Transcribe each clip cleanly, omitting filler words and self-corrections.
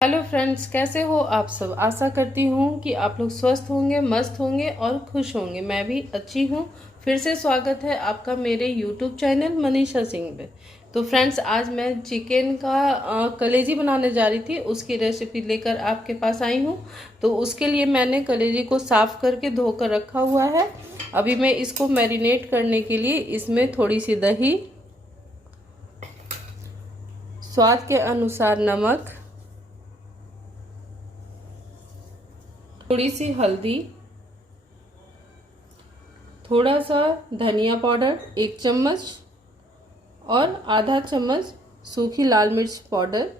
Hello friends, कैसे हो आप सब। आशा करती हूँ कि आप लोग स्वस्थ होंगे, मस्त होंगे और खुश होंगे। मैं भी अच्छी हूँ। फिर से स्वागत है आपका मेरे यूट्यूब चैनल मनीषा सिंह में। तो फ्रेंड्स, आज मैं चिकन का कलेजी बनाने जा रही थी। उसकी रेसिपी लेकर आपके पास आई हूँ। तो उसके लिए मैंने कलेजी को साफ़ करके धोकर रखा हुआ है। अभी मैं इसको मैरिनेट करने के लिए इसमें थोड़ी सी दही, स्वाद के अनुसार नमक, थोड़ी सी हल्दी, थोड़ा सा धनिया पाउडर 1 चम्मच और आधा चम्मच सूखी लाल मिर्च पाउडर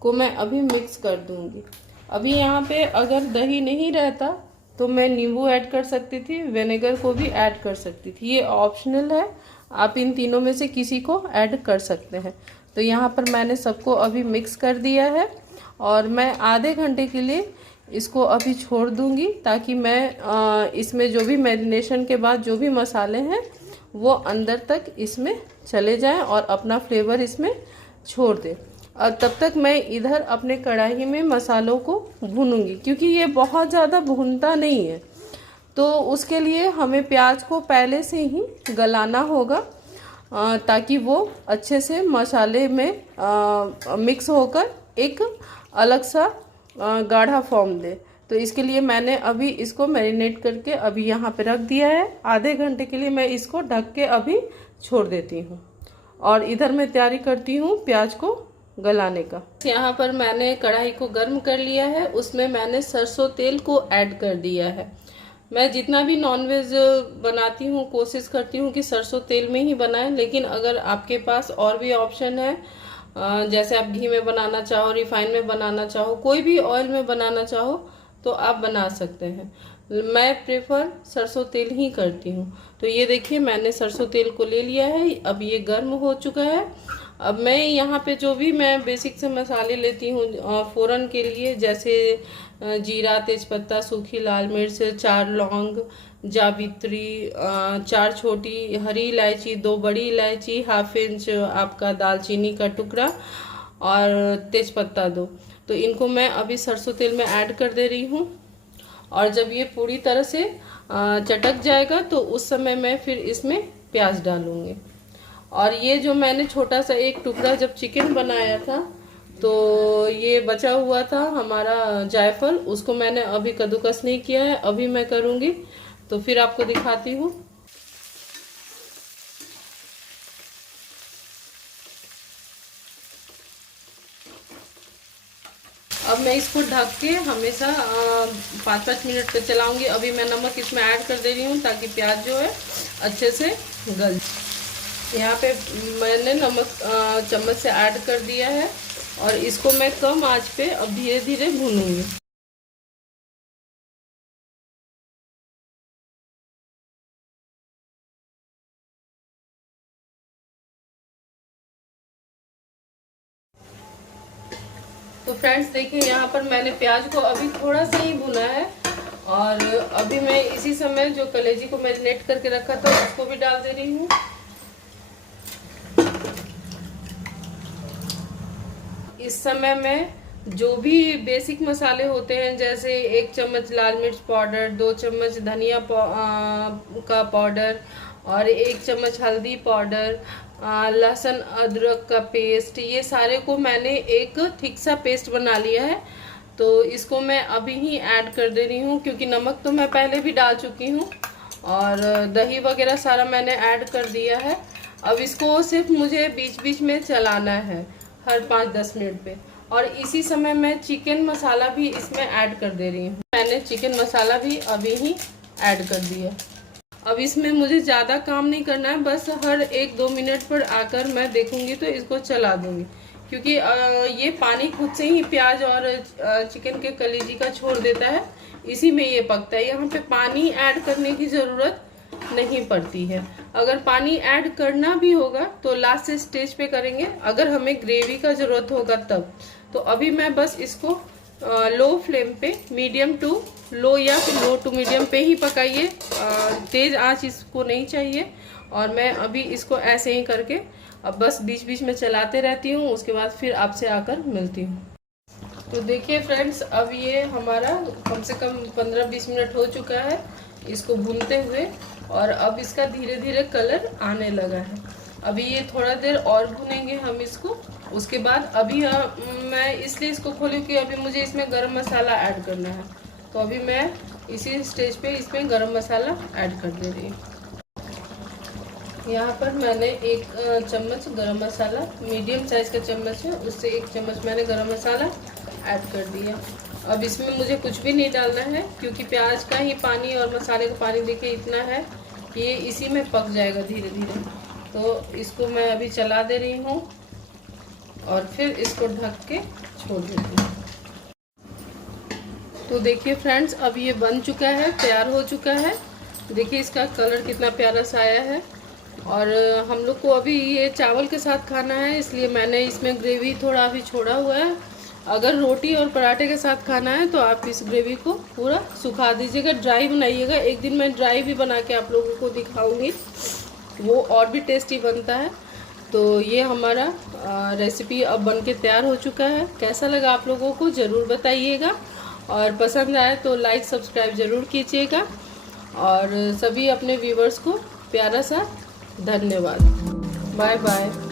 को मैं अभी मिक्स कर दूंगी। अभी यहाँ पे अगर दही नहीं रहता तो मैं नींबू ऐड कर सकती थी, विनेगर को भी ऐड कर सकती थी। ये ऑप्शनल है, आप इन तीनों में से किसी को ऐड कर सकते हैं। तो यहाँ पर मैंने सबको अभी मिक्स कर दिया है और मैं आधे घंटे के लिए इसको अभी छोड़ दूंगी, ताकि मैं इसमें जो भी मैरिनेशन के बाद जो भी मसाले हैं वो अंदर तक इसमें चले जाएं और अपना फ्लेवर इसमें छोड़ दें। और तब तक मैं इधर अपने कढ़ाई में मसालों को भूनूंगी, क्योंकि ये बहुत ज़्यादा भूनता नहीं है। तो उसके लिए हमें प्याज को पहले से ही गलाना होगा, ताकि वो अच्छे से मसाले में मिक्स होकर एक अलग सा गाढ़ा फॉर्म दे। तो इसके लिए मैंने अभी इसको मैरिनेट करके अभी यहाँ पे रख दिया है। आधे घंटे के लिए मैं इसको ढक के अभी छोड़ देती हूँ और इधर मैं तैयारी करती हूँ प्याज को गलाने का। यहाँ पर मैंने कढ़ाई को गर्म कर लिया है, उसमें मैंने सरसों तेल को ऐड कर दिया है। मैं जितना भी नॉनवेज बनाती हूँ कोशिश करती हूँ कि सरसों तेल में ही बनाएं, लेकिन अगर आपके पास और भी ऑप्शन है, जैसे आप घी में बनाना चाहो, रिफाइन में बनाना चाहो, कोई भी ऑयल में बनाना चाहो तो आप बना सकते हैं। मैं प्रेफर सरसों तेल ही करती हूँ। तो ये देखिए, मैंने सरसों तेल को ले लिया है। अब ये गर्म हो चुका है। अब मैं यहाँ पे जो भी मैं बेसिक से मसाले लेती हूँ फ़ोरन के लिए, जैसे जीरा, तेजपत्ता, सूखी लाल मिर्च, 4 लौंग, जावित्री, 4 छोटी हरी इलायची, 2 बड़ी इलायची, हाफ इंच आपका दालचीनी का टुकड़ा और तेजपत्ता 2। तो इनको मैं अभी सरसों तेल में ऐड कर दे रही हूँ। और जब ये पूरी तरह से चटक जाएगा तो उस समय मैं फिर इसमें प्याज डालूंगी। और ये जो मैंने छोटा सा एक टुकड़ा जब चिकन बनाया था, तो ये बचा हुआ था हमारा जायफल, उसको मैंने अभी कद्दूकस नहीं किया है, अभी मैं करूँगी। तो फिर आपको दिखाती हूँ। अब मैं इसको ढक के हमेशा 5-5 मिनट तक चलाऊंगी। अभी मैं नमक इसमें ऐड कर दे रही हूँ ताकि प्याज जो है अच्छे से गल। यहाँ पे मैंने नमक चम्मच से ऐड कर दिया है और इसको मैं कम आंच पे अब धीरे धीरे भूनूंगी। तो फ्रेंड्स देखिए, यहाँ पर मैंने प्याज को अभी थोड़ा सा ही भुना है और अभी मैं इसी समय जो कलेजी को मैरिनेट करके रखा था उसको भी डाल दे रही हूँ। इस समय मैं जो भी बेसिक मसाले होते हैं, जैसे 1 चम्मच लाल मिर्च पाउडर, 2 चम्मच धनिया का पाउडर और 1 चम्मच हल्दी पाउडर, लहसुन अदरक का पेस्ट, ये सारे को मैंने एक थिक सा पेस्ट बना लिया है। तो इसको मैं अभी ही ऐड कर दे रही हूँ, क्योंकि नमक तो मैं पहले भी डाल चुकी हूँ और दही वगैरह सारा मैंने ऐड कर दिया है। अब इसको सिर्फ मुझे बीच बीच में चलाना है हर 5-10 मिनट पे। और इसी समय मैं चिकन मसाला भी इसमें ऐड कर दे रही हूँ। मैंने चिकन मसाला भी अभी ही ऐड कर दिया। अब इसमें मुझे ज़्यादा काम नहीं करना है, बस हर 1-2 मिनट पर आकर मैं देखूंगी तो इसको चला दूंगी, क्योंकि ये पानी खुद से ही प्याज और चिकन के कलेजी का छोड़ देता है, इसी में ये पकता है। यहाँ पे पानी ऐड करने की ज़रूरत नहीं पड़ती है। अगर पानी ऐड करना भी होगा तो लास्ट स्टेज पे करेंगे, अगर हमें ग्रेवी का ज़रूरत होगा तब। तो अभी मैं बस इसको लो फ्लेम पे, मीडियम टू लो या फिर लो टू मीडियम पे ही पकाइए, तेज़ आंच इसको नहीं चाहिए। और मैं अभी इसको ऐसे ही करके अब बस बीच बीच में चलाते रहती हूँ, उसके बाद फिर आपसे आकर मिलती हूँ। तो देखिए फ्रेंड्स, अब ये हमारा कम से कम 15-20 मिनट हो चुका है इसको भूनते हुए, और अब इसका धीरे धीरे कलर आने लगा है। अभी ये थोड़ा देर और भूनेंगे हम इसको। उसके बाद अभी मैं इसलिए इसको खोली कि अभी मुझे इसमें गरम मसाला ऐड करना है, तो अभी मैं इसी स्टेज पे इसमें गरम मसाला ऐड कर दे रही हूँ। यहाँ पर मैंने 1 चम्मच गरम मसाला, मीडियम साइज़ का चम्मच है, उससे 1 चम्मच मैंने गरम मसाला ऐड कर दिया। अब इसमें मुझे कुछ भी नहीं डालना है, क्योंकि प्याज का ही पानी और मसाले का पानी देखिए इतना है कि ये इसी में पक जाएगा धीरे धीरे। तो इसको मैं अभी चला दे रही हूँ और फिर इसको ढक के छोड़ देती हूँ। तो देखिए फ्रेंड्स, अब ये बन चुका है, तैयार हो चुका है। देखिए इसका कलर कितना प्यारा सा आया है। और हम लोग को अभी ये चावल के साथ खाना है, इसलिए मैंने इसमें ग्रेवी थोड़ा अभी छोड़ा हुआ है। अगर रोटी और पराठे के साथ खाना है तो आप इस ग्रेवी को पूरा सुखा दीजिएगा, ड्राई बनाइएगा। एक दिन मैं ड्राई भी बना के आप लोगों को दिखाऊंगी, वो और भी टेस्टी बनता है। तो ये हमारा रेसिपी अब बन के तैयार हो चुका है। कैसा लगा आप लोगों को ज़रूर बताइएगा, और पसंद आए तो लाइक सब्सक्राइब ज़रूर कीजिएगा। और सभी अपने व्यूवर्स को प्यारा सा धन्यवाद। Bye bye.